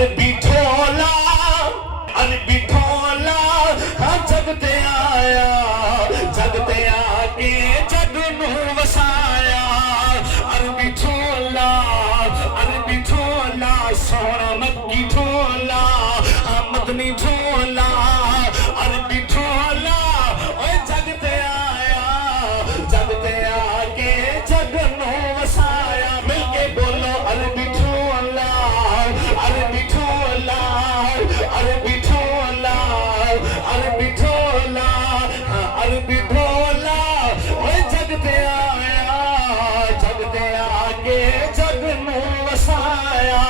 عربی ڈھولا عربی ڈھولا ہاں جگتے آیا جگتے آ کے جگ نو وسایا عربی ڈھولا سونا مکی ڈھولا مدنی ڈھولا عربی ڈھولا اوے جگتے آیا جگتے آ کے جگ نو وسایا مل کے بولو عربی ڈھولا عربی ڈھولا عربی ڈھولا عربی ڈھولا عربی ڈھولا اوے جگتے آیا جگتے آ کے جگ نو وسایا.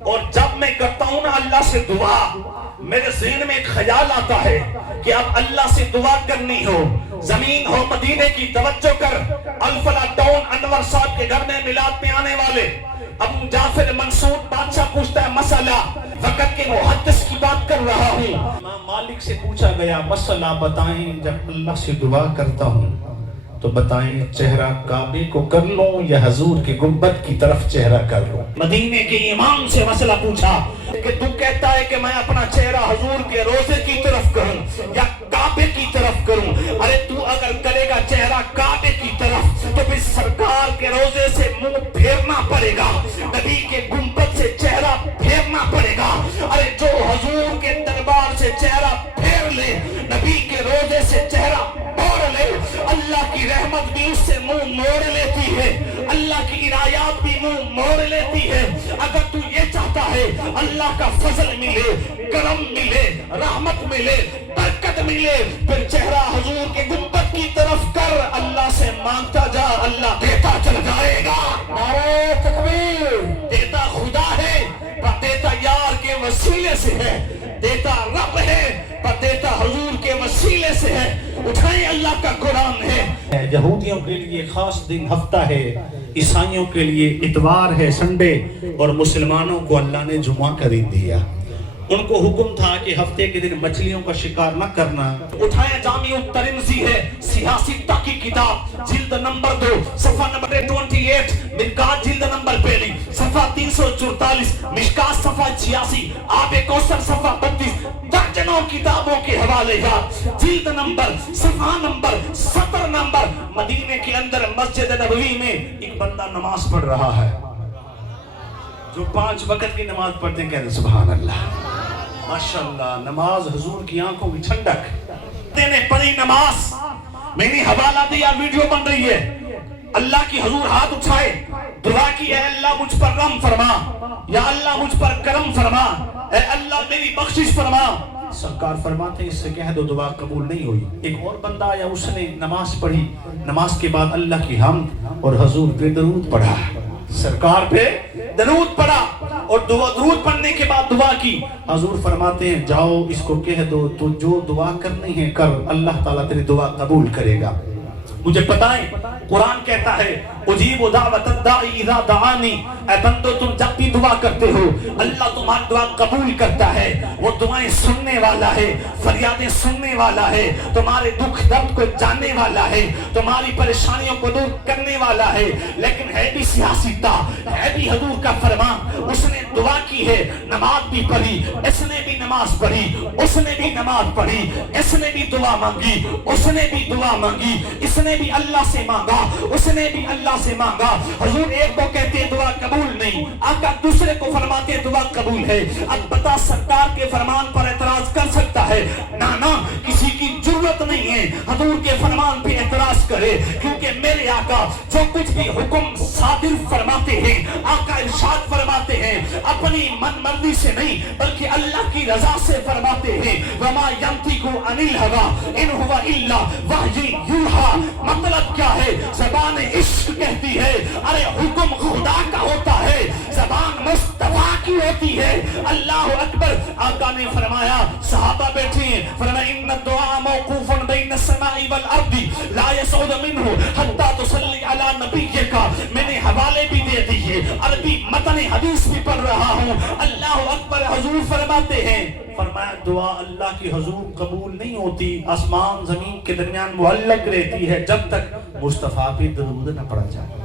اور جب میں کرتا ہوں نا اللہ سے دعا میرے ذہن میں ایک خیال آتا ہے کہ اب اللہ سے دعا کرنی ہو زمین ہو مدینے کی. توجہ کر الفلا ٹاؤن انور صاحب کے گھر میں میلاد میں آنے والے ابو جعفر منصور بادشاہ پوچھتا ہے مسئلہ وقت کے محدث کی بات کر رہا ہوں. امام مالک سے پوچھا گیا مسئلہ بتائیں جب اللہ سے دعا کرتا ہوں تو بتائیں چہرہ کعبے کو کر لوں یا حضور کے گنبد کی طرف چہرہ کر لوں. مدینے کے امام سے مسئلہ پوچھا کہ تو کہتا ہے کہ میں اپنا چہرہ حضور کے روضے کی طرف کروں یا کعبے کی طرف کروں. ارے تو اگر کرے گا چہرہ کعبے کی طرف تو پھر سرکار کے روضے سے منہ پھیرنا پڑے گا نبی کے گنبد سے چہرہ پھیرنا پڑے گا. ارے جو حضور کے دربار سے چہرہ پھیر لے نبی کے روضے سے چہرہ موڑ لے اللہ کی رحمت بھی اس سے منہ موڑ لیتی ہے اللہ کی عنایات بھی منہ موڑ لیتی ہے. اگر تو یہ چاہتا ہے اللہ کا فضل ملے کرم ملے رحمت ملے برکت ملے پھر چہرہ حضور کے گنبد کی طرف کر اللہ سے مانگتا جا اللہ دیتا چل جائے گا. نعرہ تکبیر. دیتا خدا ہے پر دیتا یار کے وسیلے سے ہے دیتا رب ہے پر دیتا حضور کے وسیلے سے ہے. اٹھائیں اللہ کا قرآن ہے. یہودیوں کے لیے خاص دن ہفتہ ہے عیسائیوں کے لیے اتوار ہے سنڈے اور مسلمانوں کو اللہ نے جمعہ کا دن دیا. ان کو حکم تھا کہ ہفتے کے دن مچھلیوں کا شکار نہ کرنا. اٹھائیں جامع الترمذی ہے سیاستہ کی کتاب جلد نمبر 2 صفحہ نمبر 28 مشکات جلد نمبر 1 صفحہ 344 مشکات صفحہ 86 آب کوثر صفحہ 32 درجنوں کتابوں کے حوالے جلد نمبر صفحہ نمبر 70 نمبر. مدینے کے اندر مسجد نبوی میں ایک بندہ نماز پڑھ رہا ہے جو 5 وقت کی نماز پڑھتے ہیں. کہتے ہیں سبحان اللہ ماشاءاللہ. نماز حضور کی آنکھوں کی ٹھنڈک نے پڑھی نماز میں نے حوالہ دیا ویڈیو بن رہی ہے. اللہ کی حضور ہاتھ اٹھائے دعا کی اے اللہ مجھ پر رحم فرما یا اللہ مجھ پر کرم فرما اے اللہ میری بخشش فرما. سرکار فرماتے ہیں اس سے کہہ دو دعا قبول نہیں ہوئی. ایک اور بندہ آیا اس نے نماز پڑھی نماز کے بعد اللہ کی حمد اور حضور پہ درود پڑھا سرکار پہ درود پڑھا اور درود پڑھنے کے بعد دعا کی. حضور فرماتے ہیں جاؤ اس کو کہہ دو تو جو دعا کرنی ہے کر اللہ تعالیٰ تیری دعا قبول کرے گا. مجھے بتائیں قرآن کہتا ہے اجیب دعوت الداعی اذا دعانی. اے بندو تم جب بھی دعا کرتے ہو اللہ تمہاری دعا قبول کرتا ہے. وہ دعائیں سننے والا ہے فریادیں سننے والا ہے تمہارے دکھ درد کو جاننے والا ہے تمہاری پریشانیوں کو دور کرنے والا ہے. لیکن ہے بھی سیاستہ ہے بھی حضور کا فرمان. اس نے دعا کی ہے نماز بھی پڑھی اس نے بھی نماز پڑھی اس نے بھی نماز پڑھی اس نے بھی دعا مانگی اس نے بھی دعا مانگی اس نے بھی اللہ سے مانگا اس نے بھی اللہ سے مانگا. حضور ایک کو کہتے دعا قبول نہیں آقا دوسرے کو فرماتے دعا قبول ہے. اب بتا سرکار کے فرمان پر اعتراض کر سکتا ہے؟ نہ کسی کی ضرورت نہیں ہے حضور کے فرمان پہ اعتراض کرے کیونکہ میرے آقا جو کچھ بھی حکم صادر فرماتے ہیں آقا ارشاد فرماتے ہیں اپنی من مرضی سے نہیں بلکہ اللہ کی رضا سے فرماتے ہیں. وما ينطق عن الهوى ان هو الا وحی یوحی. مطلب کیا ہے زبان عشق کہتی ہے ارے حکم خدا کا ہوتا ہے زبان مصطفیٰ کی ہوتی ہے. اللہ اکبر. آقا نے فرمایا صحابہ بیٹھے ہیں فرمایا ان الدعاء موقوف بین السماء والارض لا يصعد منه حتى تصلي على نبيك. میں نے حوالے بھی دے دیے عربی متن حدیث بھی پڑھ رہا ہوں. اللہ اکبر. حضور فرماتے ہیں فرمایا دعا اللہ کی حضور قبول نہیں ہوتی آسمان زمین کے درمیان معلق رہتی ہے جب تک مصطفیٰ پہ درود نہ پڑھا جائے.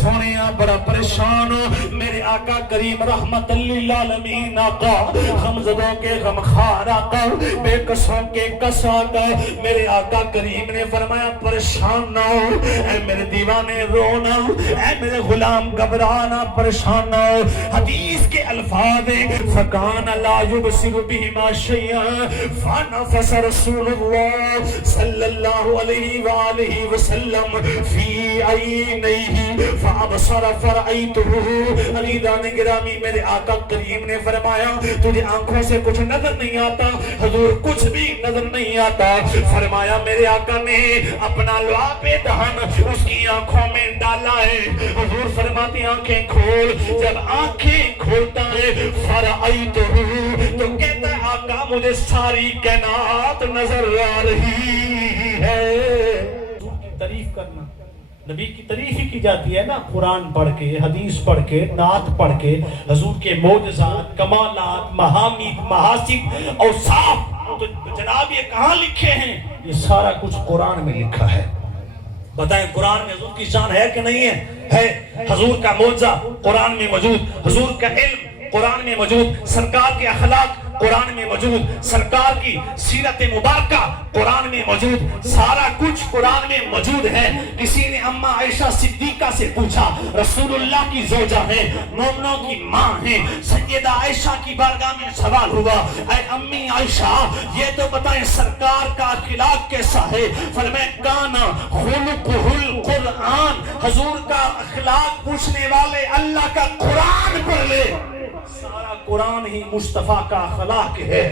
سونے بڑا پریشان ہوں، میرے آقا کریم رحمت للعالمین آقا، غمزدوں کے غمخوار آقا، بے قصوں کے قص آقا، میرے آقا کریم نے فرمایا پریشان نہ ہو اے میرے دیوانے، رونا اے میرے غلام گھبرانا، پریشان نہ ہو۔ حدیث کے الفاظ ہیں فَكَانَ لَا يُبْصِرُ بِهِمَا شَيْئًا فَنَفَسَ رسول اللہ صلی اللہ علیہ وآلہ وسلم فی عینیہ فَأَبْصَرَ فَرَأَيْتُهُ۔ علیدان گرامی، میرے آقا کریم نے فرمایا تجھے آنکھوں سے کچھ نظر نہیں آتا حضور، کچھ بھی نظر نہیں آتا۔ فرمایا میرے آقا نے اپنا لعاب دہن اس کی آنکھوں میں ڈالا ہے، حضور فرماتے آنکھیں کھول، جب آنکھیں کھولتا ہے فَرَأَيْتُهُ تو کہتا ہے آقا مجھے ساری کائنات نظر آ رہی ہے۔ حضور کی تعریف کرنا، نبی کی تعریف ہی کی جاتی ہے نا، قرآن پڑھ کے، حدیث پڑھ کے، نعت پڑھ کے، حضور کے معجزات، کمالات، محامد، محاسن، اوصاف تو جناب یہ کہاں لکھے ہیں؟ یہ سارا کچھ قرآن میں لکھا ہے۔ بتائیں قرآن میں حضور کی شان ہے کہ نہیں ہے؟ حضور کا معجزہ قرآن میں موجود، حضور کا علم قرآن میں موجود، سرکار کے اخلاق قرآن میں موجود، سرکار کی سیرت مبارکہ قرآن میں موجود، سارا کچھ قرآن میں موجود ہے۔ کسی نے اماں عائشہ صدیقہ سے پوچھا، رسول اللہ کی زوجہ ہے، مومنوں کی ماں ہے، سیدہ عائشہ کی بارگاہ میں سوال ہوا، اے امی عائشہ یہ تو بتائیں سرکار کا اخلاق کیسا ہے؟ فرمایا کانا خلقہ القرآن، حضور کا اخلاق پوچھنے والے اللہ کا قرآن پڑھ لے، سارا قرآن ہی مصطفیٰ کا اخلاق ہے۔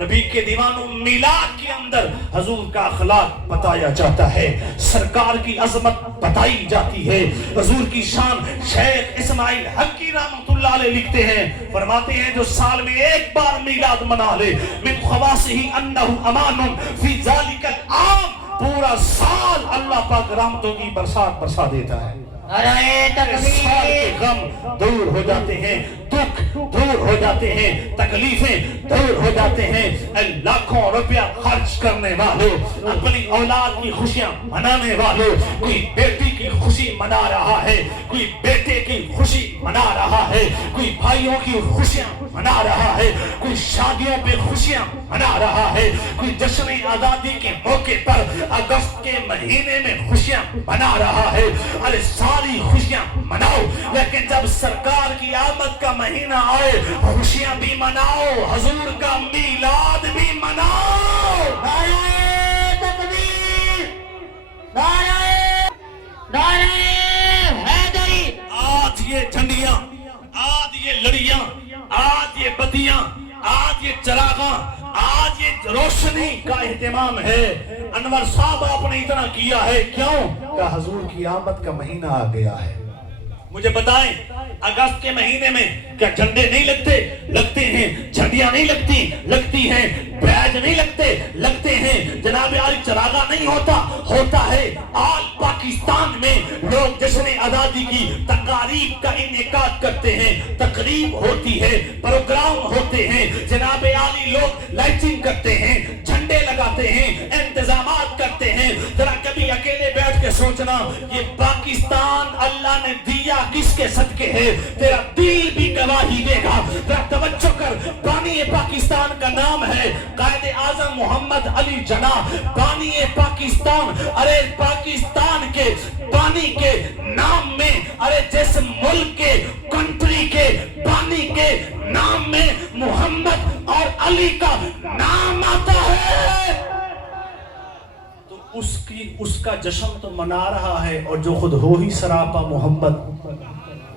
نبی کے دیوانوں میلاد کے اندر حضور کا اخلاق بتایا جاتا ہے، سرکار کی عظمت بتائی جاتی ہے، حضور کی شان شیخ اسماعیل حقی رحمت اللہ علیہ لکھتے ہیں، فرماتے ہیں جو سال میں ایک بار میلاد منا لے من خواصہ انہ امان فی ذالک العام، پورا سال اللہ پاک رحمتوں کی برسات برسا دیتا ہے۔ سال کے غم دور ہو جاتے ہیں، دکھ دور ہو جاتے ہیں، تکلیفیں دور ہو جاتے ہیں۔ لاکھوں روپیہ خرچ کرنے والوں، اپنی اولاد کی خوشیاں منانے والوں، کوئی بیٹی کی خوشی منا رہا ہے، کوئی بیٹے کی خوشی منا رہا ہے، کوئی بھائیوں کی خوشیاں منا رہا ہے، کوئی شادیوں پہ خوشیاں منا رہا ہے، کوئی جشن آزادی کے موقع پر اگست کے مہینے میں خوشیاں منا رہا ہے۔ ارے ساری خوشیاں مناؤ، لیکن جب سرکار کی آمد کا مہینہ آئے خوشیاں بھی مناؤ، حضور کا میلاد بھی مناؤ۔ نعرہ تکبیر، نعرہ حیدری۔ آج یہ جھنڈیاں، آج یہ لڑیاں، آج یہ بدیاں، آج یہ چراغاں، آج یہ روشنی کا اہتمام ہے۔ انور صاحب آپ نے اتنا کیا ہے کیوں؟ کہ حضور کی آمد کا مہینہ آ گیا ہے۔ مجھے بتائیں اگست کے مہینے میں کیا جھنڈے نہیں لگتے؟ لگتے ہیں۔ جھنڈیاں نہیں لگتی؟ لگتی ہیں۔ بیج نہیں لگتے؟ لگتے ہیں۔ جناب عالی چراغا نہیں ہوتا؟ ہوتا ہے۔ آل پاکستان میں لوگ جشن آزادی کی تقاریب کا انعقاد کرتے ہیں، تقریب ہوتی ہے، پروگرام ہوتے ہیں، جناب عالی لوگ لائٹنگ کرتے ہیں، جھنڈے لگاتے ہیں، انتظامات کرتے ہیں۔ ذرا کبھی اکیلے بیٹھ کے سوچنا یہ پاکستان اللہ نے دیا کس کے صدقے ہے؟ تیرا دل بھی گواہی دے گا۔ ذرا توجہ کر، بانی پاکستان کا نام ہے قائد اعظم محمد علی جناح، بانی پاکستان۔ ارے پاکستان کے بانی کے نام میں، ارے جس ملک کے کنٹری کے بانی کے نام میں محمد اور علی کا نام آتا ہے تو اس کا جشن تو منا رہا ہے، اور جو خود ہو ہی سراپا محمد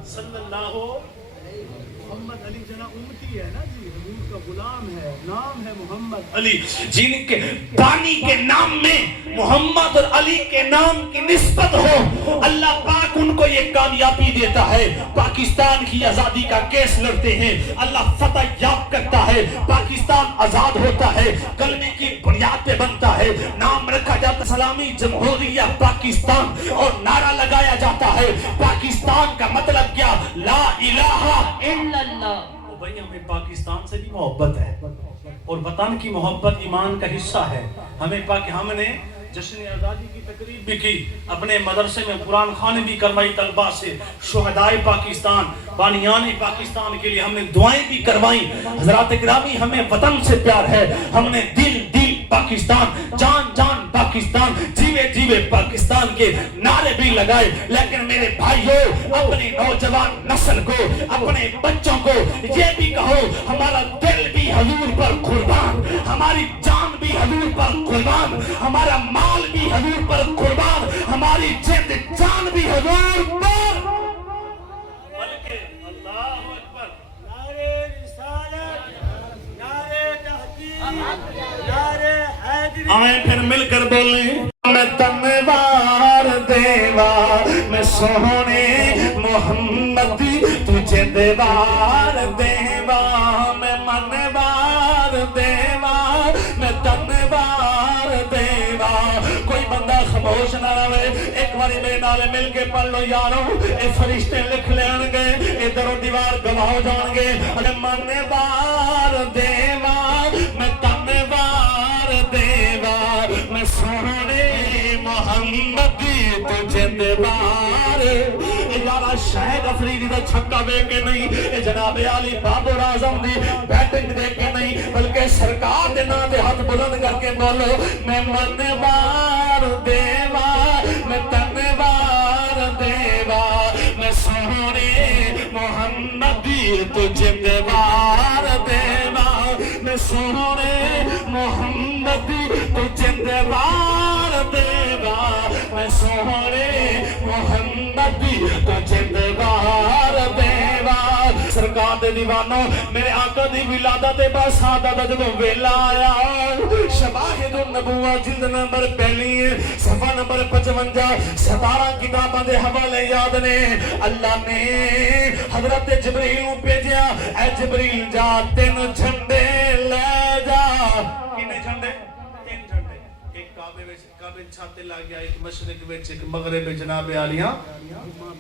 صلی اللہ محمد علی جناح امتی ہے نا جی، حضور کا غلام ہے، نام ہے محمد علی، جن کے بانی کے نام میں محمد اور علی کے نام کی نسبت ہو، اللہ پاک ان کو یہ کامیابی دیتا ہے۔ پاکستان کی آزادی کا کیس لڑتے ہیں، اللہ فتح یاب کرتا ہے، پاکستان آزاد ہوتا ہے، کلمے کی بنیاد پہ بنتا ہے، نام رکھا جاتا اسلامی جمہوریہ پاکستان، اور نعرہ لگایا جاتا ہے پاکستان کا مطلب کیا؟ لا الہ الا اللہ۔ بھائی ہمیں پاکستان سے بھی محبت ہے، اور وطن کی محبت ایمان کا حصہ ہے۔ ہم نے جشن آزادی کی تقریب بھی کی، اپنے مدرسے میں قرآن خوانی بھی کروائی طلباء سے، شہدائے پاکستان بانیان پاکستان کے لیے ہم نے دعائیں بھی کروائی۔ حضرات گرامی ہمیں وطن سے پیار ہے، ہم نے دل پاکستان، جان جان پاکستان، جیوے جیوے پاکستان کے نعرے بھی لگائے، لیکن میرے بھائیوں اپنی نوجوان نسل کو، اپنے بچوں کو یہ بھی کہو ہمارا دل بھی حضور پر قربان، ہماری جان بھی حضور پر قربان، ہمارا مال بھی حضور پر قربان، ہماری جند جان بھی حضور پر، بلکہ اللہ اکبر، نعرہ رسالت، نعرہ تحقیق، نعرہ حیدری، آئیں پھر مل کر بولیں میں تنوار دیوا، میں سونے محمد تجھے دیوار دیوا، میں منوار دیوا، میں تنوار دیوا۔ کوئی بندہ خاموش نہ رہے، ایک باری میرے نال مل کے پڑھ لو یارو، اے فرشتے لکھ لین گے، ادھر دیوار گواہ ہو جان گے، منوار دیوا، میں تنوار دیوا، میں سونے محمد تجھے دیوار۔ یارا شاہد افریدی دا چھکا بے کے نہیں، جناب علی بابر اعظم دی بیٹنگ دے کے نہیں، بلکہ سرکار دے نام دے ہاتھ بلند کر کے بولو میں منوار دیوا، میں تنوار دیوا، میں سونے محمد تجھے دیوار دیوا، میں سونے محمد تجھے دیوار دیوا، میں سونے محمد تجھے دیوار دیوا۔ سرکار دے دیوانوں میرے آقا دی ولادت باسادہ دا جدوں ویلا آیا، شواہد النبوہ جلد نمبر پہلی صفحہ نمبر 55 17 کتاباں دے حوالے یاد نے۔ اللہ نے حضرت جبریل کو بھیجیا، اے جبریل جا 3 جھنڈے لے جا۔ کتنے جھنڈے؟ 3 جھنڈے، ایک کعبے وچ کعبے چھاتے لا گیا، ایک مشرق وچ، ایک مغرب وچ۔ جناب عالیاں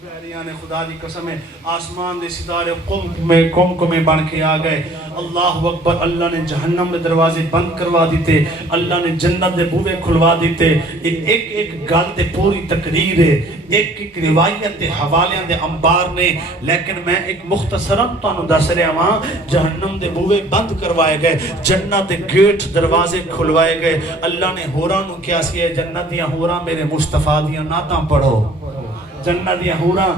پیاریاں نے خدا دی قسم ہے آسمان دے ستارے کم بن کے آ گئے۔ اللہ اکبر، اللہ نے جہنم دے دروازے بند کروا دیتے، اللہ نے جنت دے بوئے کھلوا دیتے۔ ایک ایک گل تے پوری تقریر ہے، ایک ایک روایت دے حوالیاں دے انبار نے، لیکن میں ایک مختصراً تانوں دس رہا ہاں۔ جہنم دے بوئے بند کروائے گئے، جنت دے گیٹ دروازے کھلوائے گئے۔ اللہ نے ہوراں نو کیا سی، جنت دیاں ہوراں میرے مصطفیٰ دیاں نعتاں پڑھو، جنت دیاں حوراں۔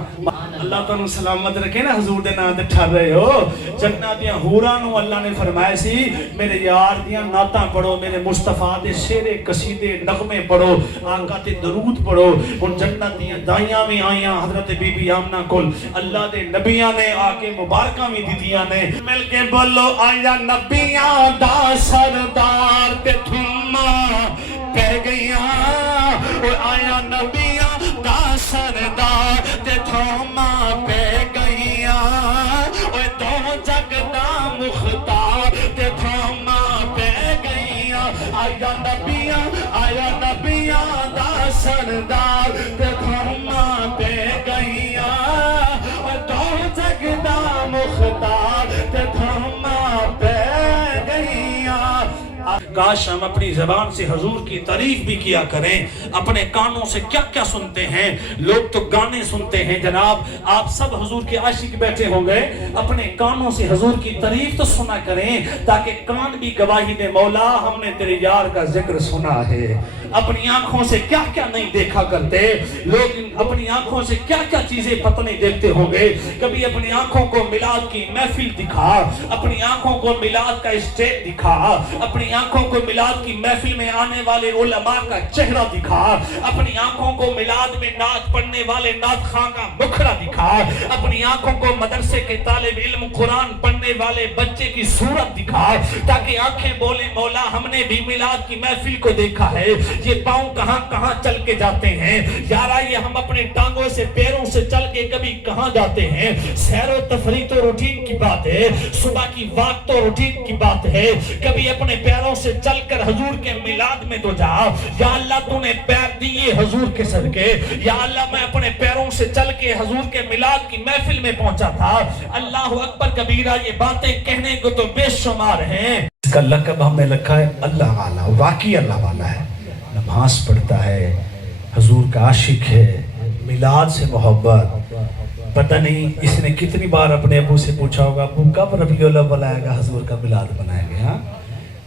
اللہ تعالیٰ سلامت رکھے نا، حضور دے نام تے ٹھہر رہے ہو۔ جنت دیاں حوراں نو اللہ نے فرمایا سی میرے یار دیاں نعتاں پڑھو، میرے مصطفیٰ دے شعر قصیدے نغمے پڑھو، آقا تے درود پڑھو۔ ان جنت دیاں دائیاں بھی آئیاں حضرت بی بی آمنہ کول، اللہ دے نبیاں نے آ کے مبارکاں بھی دیتیاں نے۔ مل کے بولو آیا نبیاں دا سردار تے تھما پہ گئیاں، آیا نبیاں دا سردار تے تھما پہ گئیاں، دو جگ دا مختار تے تھما پہ گئیاں۔ آیا نبیاں دا سردار تے تھما پہ گئیاں، دو جگ دا مختار تے تھما پہ گئیاں۔ کاش ہم اپنی زبان سے حضور کی تعریف بھی کیا کریں۔ اپنے کانوں سے کیا کیا سنتے ہیں لوگ، تو گانے سنتے ہیں جناب۔ آپ سب حضور کے عاشق بیٹھے ہوں گے، اپنے کانوں سے حضور کی تعریف تو سنا کریں، تاکہ کان بھی گواہی دے مولا ہم نے تیرے یار کا ذکر سنا ہے۔ اپنی آنکھوں سے کیا کیا نہیں دیکھا کرتے لوگ، اپنی آنکھوں سے کیا کیا چیزیں پتہ نہیں دیکھتے ہوں گے۔ کبھی اپنی آنکھوں کو میلاد کی محفل دکھا، اپنی آنکھوں کو میلاد کا اسٹیج دکھا، اپنی آنکھوں کو میلاد کی محفل میں آنے والے علماء کا چہرہ دکھا، اپنی آنکھوں کو میلاد میں نعت پڑھنے والے نعت خواں کا مکھڑا دکھا، اپنی آنکھوں کو مدرسے کے طالب علم قرآن پڑھنے والے بچے کی صورت دکھا، تاکہ آنکھیں بولے مولا ہم نے بھی میلاد کی محفل کو دیکھا ہے۔ یہ پاؤں کہاں کہاں چل کے جاتے ہیں یارا، یہ ہم اپنے ٹانگوں سے پیروں سے چل کے کبھی کہاں جاتے ہیں۔ سیر و تفریح تو روٹین کی بات ہے، صبح کی واک تو روٹین کی بات ہے، کبھی اپنے پیروں سے چل کر حضور کے میلاد میں تو جا۔ یا اللہ تو نے پیر دیے حضور کے صدقے، یا اللہ میں اپنے پیروں سے چل کے حضور کے میلاد کی محفل میں پہنچا تھا۔ اللہ اکبر کبیرہ، یہ باتیں کہنے کو تو بے شمار ہیں۔ اس کا لقب ہم نے لکھا ہے اللہ والا، واقعی اللہ والا ہے۔ نماز پڑھتا ہے، حضور کا عاشق ہے، میلاد سے محبت. پتہ نہیں اس نے کتنی بار اپنے ابو سے پوچھا ہوگا ابو کب ربیع الاول آئے گا، حضور کا میلاد منائیں گے. ہاں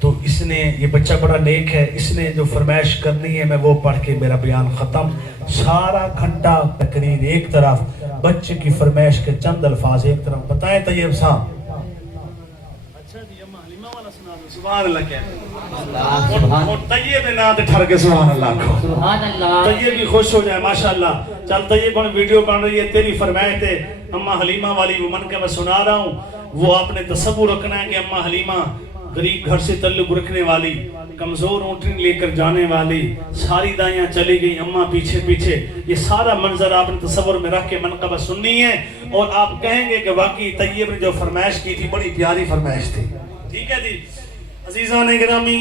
تو اس نے، یہ بچہ بڑا نیک ہے، اس نے جو فرمائش کرنی ہے میں وہ پڑھ کے میرا بیان ختم. سارا گھنٹہ تقریر ایک طرف، بچے کی فرمائش کے چند الفاظ ایک طرف. بتائیں طیب صاحب. اچھا جی اما حلیمہ والا سنا دو. سبحان اللہ کہتے ہیں اور طیب نہ تے ٹھر کے سبحان اللہ کو. سبحان اللہ. طیب بھی خوش ہو جائے ماشاءاللہ. چل طیب بن ویڈیو بن رہی ہے، تیری فرمائش تے اما حلیمہ والی وہ من کے میں سنا رہا ہوں. وہ آپ نے تصور رکھنا ہے کہ اما حلیمہ غریب گھر سے تعلق رکھنے والی، کمزور اونٹنی لے کر جانے والی، ساری دائیاں چلی گئی، اماں پیچھے پیچھے. یہ سارا منظر آپ نے تصور میں رکھ کے منقبہ سننی ہے اور آپ کہیں گے کہ واقعی طیب نے جو فرمائش کی تھی بڑی پیاری فرمائش تھی. ٹھیک ہے جی عزیزان گرامی.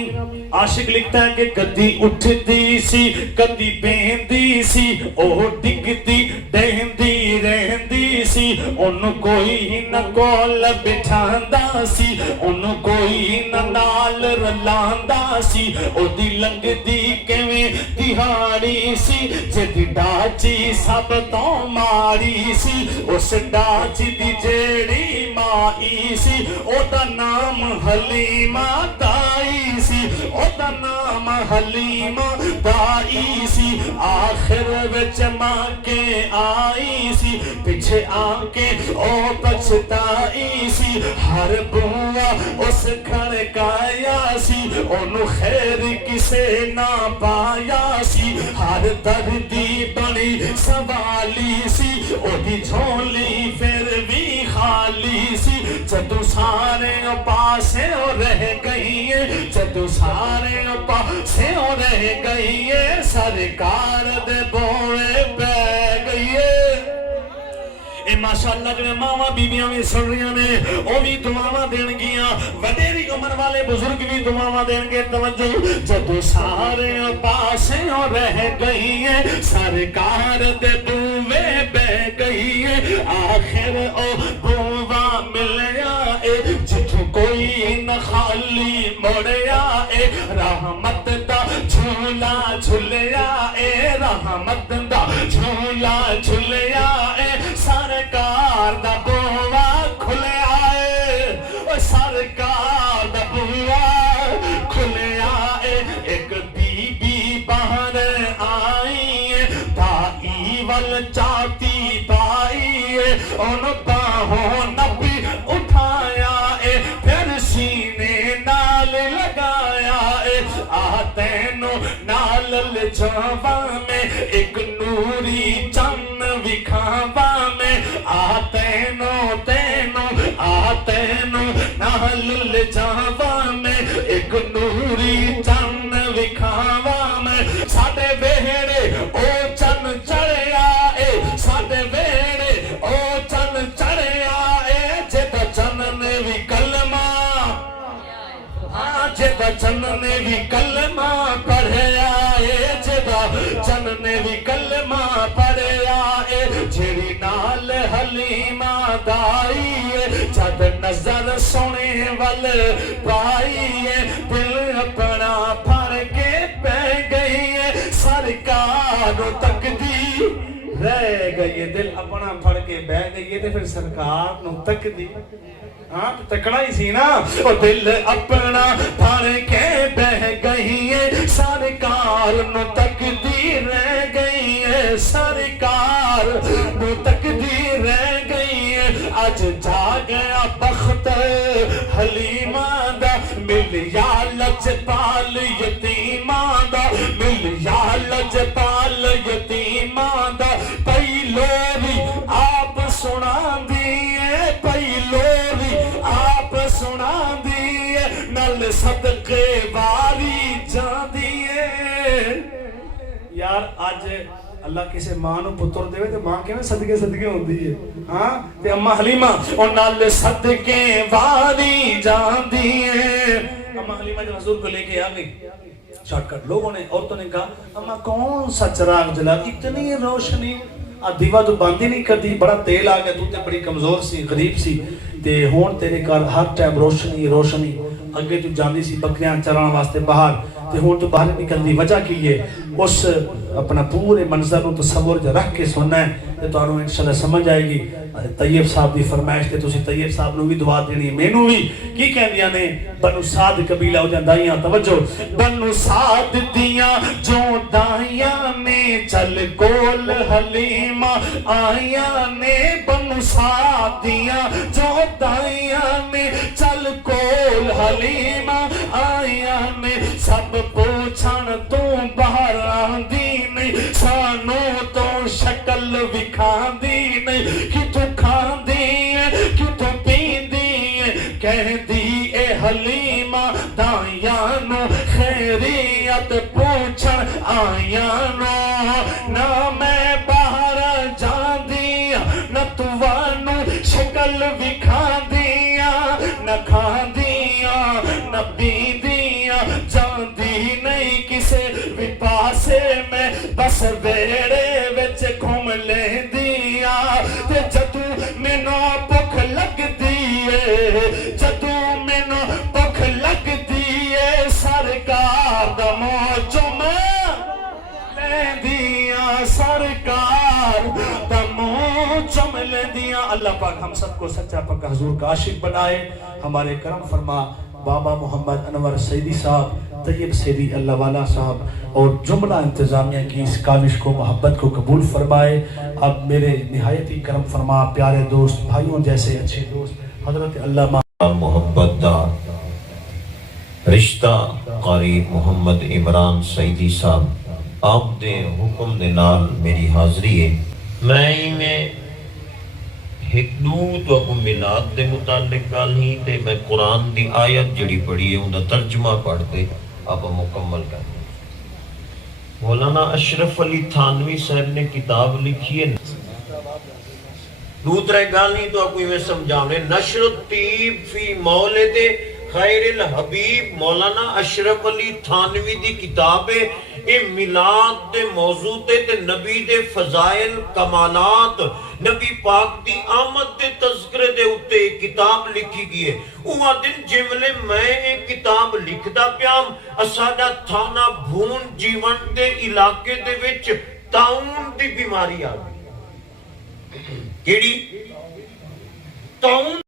عاشق لکھتا ہے کہ کدی اٹھتی سی کدی بہندی سی، او ڈگتی ڈہندی رہندی سی، انہوں کوئی نہ کول بٹھاندا سی، انہوں کوئی نہ نال رلاندا سی. او دی لنگ دی کیویں دہاڑی سی، جدی ڈاچی سب تو ماری سی، اس ڈاچی دی جیڑی مائی سی، او دا نام حلیمہ دائی سی، او دا نام حلیمہ دائی سی. آخر وچ ماں کے آئی سی، پیچھے آ کے او پچھتائی سی. ہر بوا اس گھر کایا سی، انہوں خیر کسے نہ پایا سی. ہر دردی بڑی سوالی سی، او دی جھولی پھر بھی خالی سی. جدو سارے پاسے رہ گئی ہے، جدو سارے پاسے رہ گئی ہے، سرکار دے بوئے پہ گئی ہے. اے ماشاءاللہ جنہیں ماما بیبیاں بھی سن رہی ہیں، وہ بھی دعاواں دین گیاں، وڈیری عمر والے بزرگ بھی دعاواں دین گے. توجہ. جدو سارے پاسے رہ گئی ہے، سرکار دے بوئے بہ گئی ہے. آخر او بوا ملیا اے، جتھوں کوئی نہ خالی مڑیا اے، رحمت دا جھولا جھلیا اے، رحمت دا جھولا جھلیا اے. سرکار دا بوا کھلیا اے، سرکار دا بوا کھلیا اے. ایک بی بی باہر آئی ہے، دائی وال چاہتی پائی ہے، ان باہوں نبی اٹھایا اے، پھر سینے نال لگایا اے. آتینو نال لجاوا میں ایک نوری چن وکھاوا میں، آتینو تینو آتینو نال لجاوا میں ایک نوری چن وکھاوا میں. ساڈے ویڑے او چن چڑھیا اے، ساڈے ویڑے او چن چڑھیا اے، جدا چن نے بھی کلمہ، جدا چن نے بھی کلمہ پڑھیا اے، جدا چن نے بھی کلمہ پڑھیا اے. جیڑی نال حلیمہ دائی اے، جد نظر سونے وال پائی اے، دل اپنا پھڑ کے پہ گئی ہے. سرکار تک دی رہ گئی، دل اپنا پھڑ کے بہ گئی ہے، پھر سرکار نو تک دی. ہاں تو تکڑا ہی سی نا. اور دل اپنا پھڑ کے بہ گئی ہے، سرکار نو تقدیر رہ گئی ہے، سرکار نو تقدیر رہ گئی ہے. اج جا گیا بخت حلیمہ دا، مل یا لجپال یتیماں دا، مل یا لجپال یتیماں دا. پہلو بھی آپ سنا دیئے، پہلو بھی آپ سنا دیئے، نل صدقے واری جان دیئے. یار آج اللہ کسے ماں نو پتر دے تو ماں کے میں صدقے صدقے ہوندی ہے. ہاں تے اماں حلیمہ اور نال صدقے واری جان دیئے. اماں حلیمہ جب حضور کو لے کے آ گئی، شارٹ کٹ لوگوں نے عورتوں نے کہا اماں کون سا چراغ جلا، اتنی روشنی، دیوا تو بند ہی نہیں کرتی، بڑا تیل آ گیا، تو تے بڑی کمزور سی غریب سی، تے ہون تیرے گھر ہر ٹائم روشنی روشنی. اگے تو جاندی سی بکریاں چران واسطے باہر، تے ہون تو باہر نکل دی وجہ کی ہے اس اپنا پورے منظر و تصور جا رکھ کے سننا ہے تے تو انہوں انشاءاللہ سمجھ آئے گی طیب صاحب دی فرمائش تے تسی طیب صاحب نو بھی دعا دینی ہے مینوں بھی کی کہہ دیا نے بنو سعد قبیلہ ہو جان دائیاں توجہ بنو سعد دیاں جو دائیاں نے چل کول حلیمہ آئیاں نے بنو سعد دیاں جو دائیاں نے چل کول حلیمہ آئیاں نے سب پوچھن تو باہر آندی نہیں سانو تو شکل وکھاندی نہیں کہ تو کھاندی ہے کہ تو پیندی ہے کہہ دی اے حلیمہ دائیانو خیریت پوچھن آئیانو نہ میں باہر جاندی نہ توانو شکل وکھاندیا نہ کھاندیا نہ پیندیا جاندی نہیں کسے بھی پاسے میں بس بیڑے وچ گھوم لے دیا تے جدو مینو بھوک لگ دیئے جدو مینو بھوک لگ دیئے سرکار دا موجم لے دیا سرکار دا موجم لے دیا اللہ پاک ہم سب کو سچا پاک حضور کا عاشق بنائے ہمارے کرم فرما بابا محمد انور سیدی صاحب طیب سیدی اللہ والا صاحب اور جملہ انتظامیہ کی اس کاوش کو محبت کو قبول فرمائے اب میرے نہایتی کرم فرما پیارے دوست بھائیوں جیسے اچھے دوست حضرت علامہ محبت دا رشتہ قریب محمد عمران سیدی صاحب آپ دے حکم دے نال میری حاضری ہے میں ایک دو تو اپو میلاد دے متعلق گال ہی تے میں قرآن دی آیت جڑی پڑھی ہے ان دا ترجمہ پڑھ دے اب مکمل کر دیں مولانا اشرف علی تھانوی صاحب نے کتاب لکھی ہے دوسرے گال ہی تو اپو میں سمجھاؤں نشر الطیب فی مولد خیر الحبیب مولانا اشرف علی تھانوی دی کتاب ہے اے میلاد دے موضوع تے نبی دے فضائل کمالات نبی پاک دی آمد دے تذکرے دے اتے کتاب لکھی گئی ہے اوہ دن جملے میں ایک کتاب لکھدا پیام اساڈا تھانہ بھون جیون دے علاقے دے وچ تاؤن دی بیماری آ گئی کیڑی تاؤن